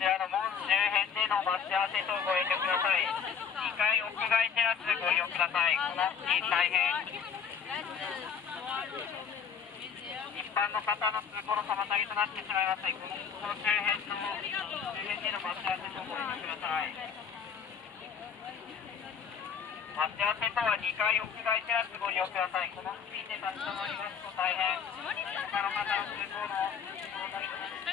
ちらの門周辺での待ち合わせ等ご遠慮ください。2階屋外テラスご利用ください。この付近大変一般の方の通行の妨げとなってしまいますので、この周辺での待ち合わせ等ご遠慮ください。待ち合わせとは2階屋外テラスご利用ください。この付近で立ち止まりますと大変他の方の通行の妨げとなってしまいます。